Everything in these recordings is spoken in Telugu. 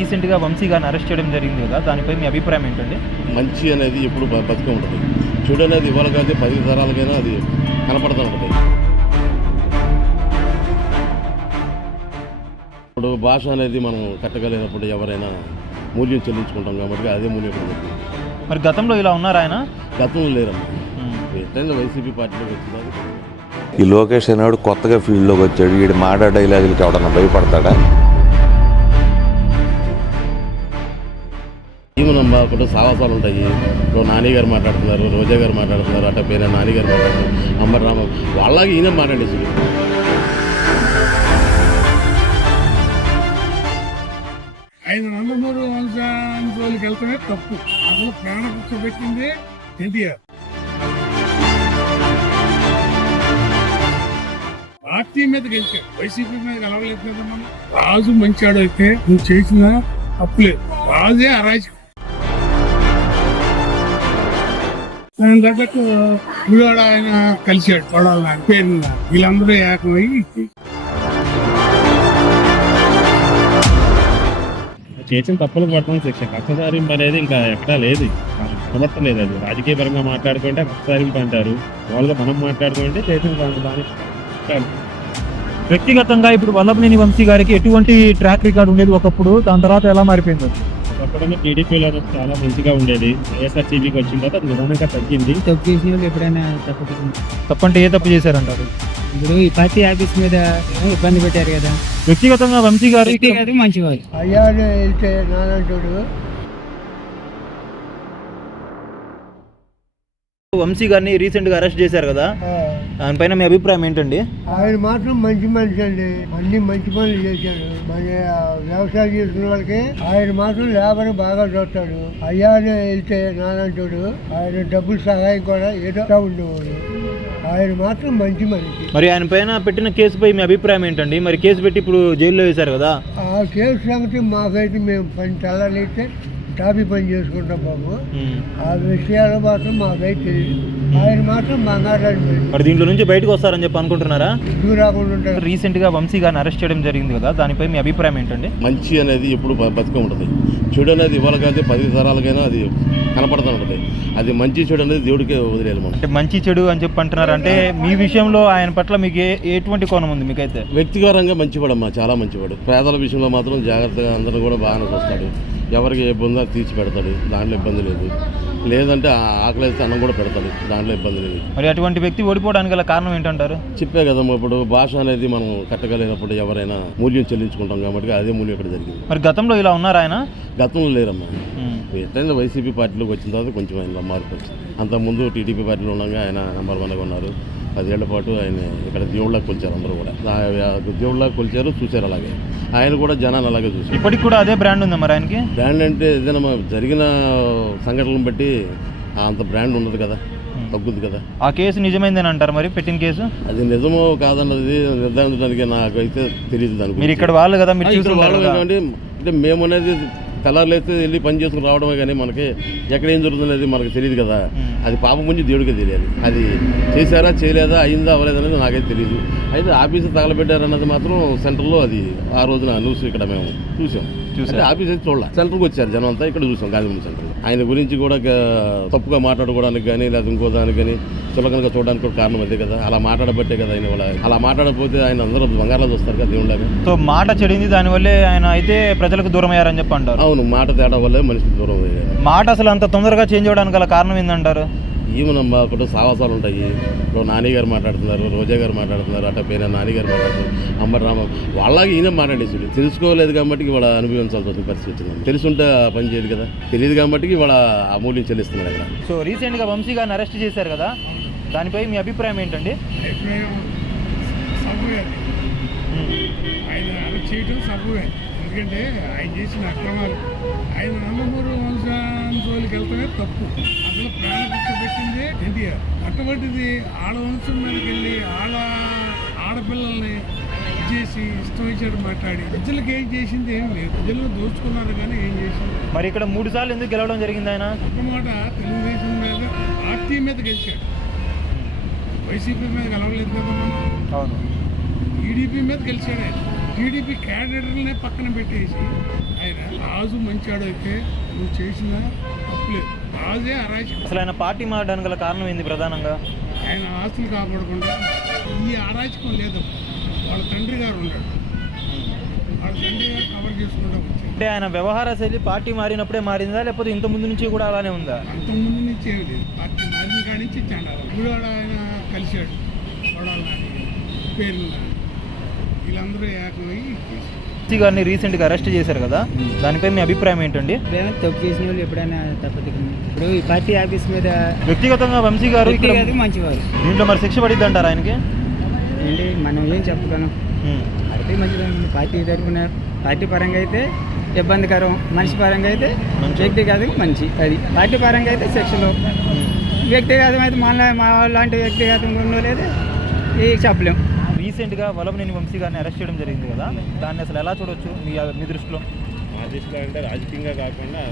రీసెంట్గా వంశీ గారిని అరెస్ట్ చేయడం జరిగింది కదా, దానిపై మీ అభిప్రాయం ఏంటండి? మంచి అనేది ఎప్పుడు బతికే ఉంటుంది. చెడు అనేది ఇవాళ కాదు 10 తరాలకైనా అది కనపడుతూ ఉంటుంది. ఇప్పుడు భాష అనేది మనం కట్టగలిగినప్పుడు ఎవరైనా మూల్యం చెల్లించుకుంటాం కాబట్టి అదే మూల్యం ఇక్కడ దొరుకుతుంది. మరి గతంలో ఇలా ఉన్నారు ఆయన? గతంలో లేరమ్మా, ఎట్లయినా వైసీపీ పార్టీలోకి వచ్చినారు. ఈ లోకేష్ అనేవాడు కొత్తగా ఫీల్డ్లోకి వచ్చాడు. వీడు మాట డైలాగులకి ఎవడన్నా భయపడతాడా? ఏమనమ్మా ఒకటి సాహసాలు ఉంటాయి. ఇప్పుడు నాని గారు మాట్లాడుతున్నారు, రోజా గారు మాట్లాడుతున్నారు, అట్ట పేరు నాని గారు మాట్లాడుతున్నారు, అంబర్రామ వాళ్ళకి ఈయన మాట్లాడేసి ఆయన నందమూరి వంశానికి వెళ్తేనే తప్పు. అసలు ప్రాణభిక్ష పెట్టింది ఎన్టీఆర్. పార్టీ మీద గెలిచాడు, వైసీపీ మీద గెలవలేదు కదా మనం. రాజు మంచాడు అయితే నువ్వు చేసిన తప్పులేదు, రాజే అరాజకం. దాని తగ్గట్టు వివాడ ఆయన కలిశాడు కొడాలని పేరు, వీళ్ళందరూ ఏకమై చేసిన తప్పులకు పడుతున్న శిక్ష. కక్షసారింపు అనేది ఇంకా ఎక్కడా లేదు, కనబడలేదు. అది రాజకీయ పరంగా మాట్లాడుకుంటే కక్షసారింపు అంటారు, వాళ్ళగా మనం మాట్లాడుకుంటే చేసిన దాని. వ్యక్తిగతంగా ఇప్పుడు వల్లభనేని వంశీ గారికి ఎటువంటి ట్రాక్ రికార్డ్ ఉండేది ఒకప్పుడు, దాని తర్వాత ఎలా మారిపోయింది? ఒకప్పుడు టీడీపీలో చాలా మంచిగా ఉండేది, వైఎస్ఆర్సీపీకి వచ్చిన తర్వాత అది నిదానంగా తగ్గింది. తప్పు చేసిన వాళ్ళు ఎప్పుడైనా తప్పంటే ఏ తప్పు చేశారంటారు? ఇప్పుడు ఈ పార్టీ ఆఫీస్ మీద ఇబ్బంది పెట్టారు కదా. వ్యక్తిగతంగా వంశీ గారు మంచివారు. అయ్యా వెళ్తే నానంటుడు. వంశీ గారిని రీసెంట్ గా అరెస్ట్ చేశారు కదా, దానిపైన మీ అభిప్రాయం ఏంటండి? ఆయన మాత్రం మంచి మనిషి అండి, అన్ని మంచి పనులు చేశాడు. మన వ్యవసాయం చేసుకున్న వాళ్ళకి ఆయన మాత్రం లేబర్ బాగా చూస్తాడు. అయ్యానే వెళ్తే నానంటుడు, ఆయన డబ్బులు సహాయం కూడా ఏదో ఉండేవాడు. ఆయన మాత్రం మంచి మనిషి. మరి ఆయన పైన పెట్టిన కేసుపై మీ అభిప్రాయం ఏంటండి? మరి కేసు పెట్టి ఇప్పుడు జైల్లో వేశారు కదా, ఆ కేసు సంగతి మాకైతే మేము పని తెల్లారైతే టాపీ పని చేసుకుంటాం బాబు. ఆ విషయాలు మాత్రం మాకైతే తెలియదు. ఆయన మాత్రం బంగారు. మరి దీంట్లో నుంచి బయటకు వస్తారని చెప్పి అనుకుంటున్నారా? ఎందుకు రాకుండా ఉంటారు? రీసెంట్ గా వంశీ గారిని అరెస్ట్ చేయడం జరిగింది కదా, దానిపై మీ అభిప్రాయం ఏంటండి? మంచి అనేది ఎప్పుడు బతికే ఉంటుంది. చెడు అనేది ఇవాళ కాదు 10 తరాలకైనా అది కనపడుతూ ఉంటుంది. అది మంచి చెడు అనేది దేవుడికే వదిలేయాలి మనం. అంటే మంచి చెడు అని చెప్పి అంటున్నారు, అంటే మీ విషయంలో ఆయన పట్ల మీకు ఎటువంటి కోణం ఉంది మీకైతే? వ్యక్తిగతంగా మంచివాడమ్మా, చాలా మంచివాడు. పేదల విషయంలో మాత్రం జాగ్రత్తగా అందరూ కూడా బాగానే చూస్తాడు. ఎవరికి ఏ ఇబ్బందో తీర్చి పెడతాడు, దాంట్లో ఇబ్బంది లేదు. లేదంటే ఆకలి వేస్తే అన్నం కూడా పెడతాడు, దాంట్లో ఇబ్బంది లేదు. మరి అటువంటి వ్యక్తి ఓడిపోవడానికి గల కారణం ఏంటంటారు? చెప్పే కదమ్మా, ఇప్పుడు భాష అనేది మనం కట్టగలిగినప్పుడు ఎవరైనా మూల్యం చెల్లించుకుంటాం కాబట్టి అదే మూల్యం ఇక్కడ జరిగింది. మరి గతంలో ఇలా ఉన్నారు ఆయన? గతంలో లేరమ్మా, ఎట్లయినా వైసీపీ పార్టీలోకి వచ్చిన తర్వాత కొంచెం ఆయన మార్పు వచ్చింది. అంతకుముందు టీడీపీ పార్టీలో ఉండగా ఆయన నెంబర్ 1గా ఉన్నారు. 10 ఏళ్ల పాటు ఆయన ఇక్కడ దేవుళ్ళకి కొలిచారు, అందరూ కూడా దేవుళ్ళకి కొలిచారు, చూశారు. అలాగే ఆయన కూడా జనాన్ని అలాగే చూశారు. ఇప్పటికి కూడా అదే బ్రాండ్ ఉందా మరి ఆయనకి? బ్రాండ్ అంటే ఏదైనా జరిగిన సంఘటనలను బట్టి అంత బ్రాండ్ ఉండదు కదా, తగ్గుద్ది కదా. ఆ కేసు నిజమైందని అంటారు మరి, పెట్టిన కేసు? అది నిజమో కాదన్నది నిర్ధారించడానికి నాకైతే తెలియదు. దానికి మీరు ఇక్కడ వాళ్ళు కదా, మీరు చూసిన వాళ్ళు అంటే మేము అనేది తెల్లారులేస్తే వెళ్ళి పని చేసుకుని రావడమే కానీ మనకి ఎక్కడ ఏం జరుగుతుంది మనకు తెలియదు కదా. అది పాపం ముందు దేవుడికే తెలియాలి. అది చేశారా చేయలేదా, అయిందా అవ్వలేదనేది నాకైతే తెలియదు. అయితే ఆఫీసు తగలబెట్టారన్నది మాత్రం సెంటర్లో అది ఆ రోజున న్యూస్ ఇక్కడ మేము చూసాం. అంటే ఆఫీస్ అయితే చూడాలి, సెంటర్కి వచ్చారు జనం అంతా, ఇక్కడ చూసాం గాంధీ సెంటర్లో. ఆయన గురించి కూడా తప్పుగా మాట్లాడుకోవడానికి కానీ లేదా ఇంకో దానికి కానీ చులకనగా చూడడానికి కూడా కారణం అదే కదా. అలా మాట్లాడబట్టే కదా ఆయన వాళ్ళ అలా మాట్లాడకపోతే ఆయన అందరూ బంగారాలు చూస్తారు కదా దేవుళ్ళగా. సో మాట చెడింది, దానివల్లే ఆయన అయితే ప్రజలకు దూరం అయ్యారని చెప్పి అంటారు. అవును, మాట తేడా వల్లే మనిషికి దూరం అయ్యారు. మాట అసలు అంత తొందరగా చేంజ్ అవ్వడానికి గల కారణం ఏంటంటారు? ఏమనమ్మా ఒకటి సాహసాలు ఉంటాయి. ఇప్పుడు నాని గారు మాట్లాడుతున్నారు, రోజా గారు మాట్లాడుతున్నారు, అట్ట పేరు నాని గారు మాట్లాడుతున్నారు, అంబర్రామ వాళ్ళకి ఈయన మాట్లాడేసి తెలుసుకోలేదు కాబట్టి ఇవాళ అనుభవించాల్సి వచ్చిన పరిస్థితి వచ్చింది. తెలుసుంటే పని చేయదు కదా, తెలియదు కాబట్టి ఇవాళ ఆ మూల్యం చెల్లిస్తున్నారు ఇక్కడ. సో రీసెంట్గా వంశీ గారిని అరెస్ట్ చేశారు కదా, దానిపై మీ అభిప్రాయం ఏంటండి? ఆయన అరెస్ట్ చేయడం సబబే, ఎందుకంటే ఆయన చేసిన అక్రమాలు. ఆయన నందమూరి వంశానికి వెళ్తేనే తప్పు. అసలు ప్రాణభిక్ష పెట్టింది ఎన్టీఆర్. అటువంటిది ఆడ వంశం మీదకి వెళ్ళి ఆడపిల్లల్ని చేసి ఇష్టం ఇచ్చాడు మాట్లాడి ప్రజలకు ఏం చేసింది ఏం లేదు. ప్రజల్లో దోచుకున్నారు కానీ ఏం చేసింది. మరి ఇక్కడ 3 సార్లు ఎందుకు గెలవడం జరిగింది ఆయన? ఒక మాట తెలుగుదేశం మీద పార్టీ మీద గెలిచాడు, వైసీపీ మీద గెలవలేదు కదా మనం. అవును, టీడీపీ మీద గెలిచాడు ఆయన. టీడీపీ క్యాండిడేట్లనే పక్కన పెట్టేసి ఆయన ఆ రాజు మంచివాడు అయితే నువ్వు చేసిన తప్పులేదు. రాజే అరాచకం. అసలు ఆయన పార్టీ మారడానికి గల కారణం ఏంది ప్రధానంగా? ఆయన ఆస్తులు కాపాడకుండా ఈ అరాచకం లేదు. వాళ్ళ తండ్రి గారు ఉన్నాడు, వాళ్ళ తండ్రి గారు కవర్ చేసుకుంటూ వచ్చారు. అంటే ఆయన వ్యవహార శైలి పార్టీ మారినప్పుడే మారిందా, లేకపోతే ఇంత ముందు నుంచి కూడా అలానే ఉందా? అంతకుముందు నుంచి ఏమి లేదు. పార్టీ మారిన కాడి నుంచి చెండాలి. ఇప్పుడు ఆయన కలిశాడు కొడాలని పేర్లు వీళ్ళందరూ ఏకమై వంశీ గారిని రీసెంట్గా అరెస్ట్ చేశారు కదా, దానిపై మీ అభిప్రాయం ఏంటండి? ఇప్పుడైనా తప్పు చేసిన వాళ్ళు ఎప్పుడైనా తప్పదు. ఇప్పుడు ఈ పార్టీ ఆఫీస్ మీద వ్యక్తిగతంగా వంశీ గారు ఇక్కడ వ్యక్తిగత మంచివారు. దీంట్లో మరి శిక్ష పడిద్ది అంటారు ఆయనకి? ఏంటి మనం ఏం చెప్పగలం? పార్టీ మంచిది. పార్టీ తరఫున పార్టీ పరంగా అయితే ఇబ్బందికరం, మనిషి పరంగా అయితే వ్యక్తిగతంగా మంచి. అది పార్టీ పరంగా అయితే శిక్షలు, వ్యక్తిగతం అయితే మా లాంటి వ్యక్తిగతంగా ఉండో లేదు ఈ చెప్పలేం. రీసెంట్గా వల్లభనేని వంశీ గారిని అరెస్ట్ చేయడం జరిగింది కదా, దాన్ని అసలు ఎలా చూడొచ్చు మీ దృష్టిలో? మా దృష్టిలో అంటే రాజకీయంగా కాకుండా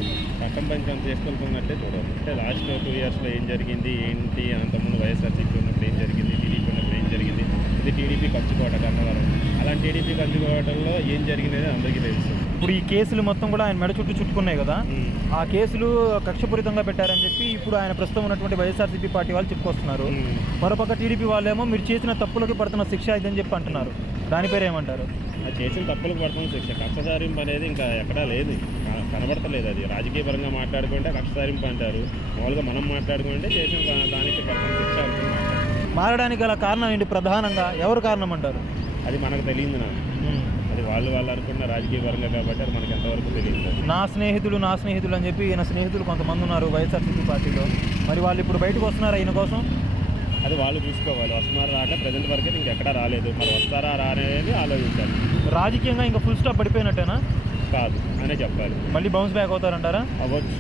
పట్టం పంచం చేసుకెళ్తున్నట్టే చూడాలి. అంటే లాస్ట్ 2 ఇయర్స్లో ఏం జరిగింది ఏంటి, అంతకుముందు వైఎస్ఆర్సీపీ ఉన్నప్పుడు ఏం జరిగింది, టీడీపీ ఉన్నప్పుడు ఏం జరిగింది, ఇది టీడీపీ ఖర్చుకోట కన్నవరం, అలాంటి టీడీపీ ఖర్చుకోవడంలో ఏం జరిగింది అందరికీ తెలుసు. ఇప్పుడు ఈ కేసులు మొత్తం కూడా ఆయన మెడ చుట్టూ చుట్టుకున్నాయి కదా, ఆ కేసులు కక్షపూరితంగా పెట్టారని చెప్పి ఇప్పుడు ఆయన ప్రస్తుతం ఉన్నటువంటి వైఎస్ఆర్సీపీ పార్టీ వాళ్ళు చెప్పుకొస్తున్నారు. మరోపక్క టీడీపీ వాళ్ళేమో మీరు చేసిన తప్పులకి పడుతున్న శిక్ష ఇదని చెప్పి అంటున్నారు. దాని పేరు ఏమంటారు? ఆ చేసిన తప్పులకు పడుతున్న శిక్ష కక్ష సారింపు అనేది ఇంకా ఎక్కడా లేదు, కనబడతలేదు. అది రాజకీయ పరంగా మాట్లాడుకుంటే కక్ష సారింపు అంటారు, మామూలుగా మనం మాట్లాడుకుంటే చేసిన దానికి పడుతున్న శిక్ష అంటున్నారు. మారడానికి గల కారణం ఏంటి? ప్రధానంగా ఎవరు కారణం అంటారు? అది మనకు తెలియదు. అది వాళ్ళు అనుకున్న రాజకీయ పరంగా కాబట్టి అది మనకు ఎంతవరకు తెలియదు. నా స్నేహితులు అని చెప్పి ఈయన స్నేహితులు కొంతమంది ఉన్నారు వైఎస్ఆర్సీపీ పార్టీలో, మరి వాళ్ళు ఇప్పుడు బయటకు వస్తున్నారు ఈయన కోసం. అది వాళ్ళు చూసుకోవాలి. వస్తున్నారు రాక ప్రజెంట్ వరకు ఇంకెక్కడా రాలేదు, మరి వస్తారా రానేది ఆలోచించాలి. రాజకీయంగా ఇంకా ఫుల్ స్టాప్ పడిపోయినట్టేనా? కాదు అనే చెప్పాలి. మళ్ళీ బౌన్స్ బ్యాక్ అవుతారంటారా? అవ్వచ్చు.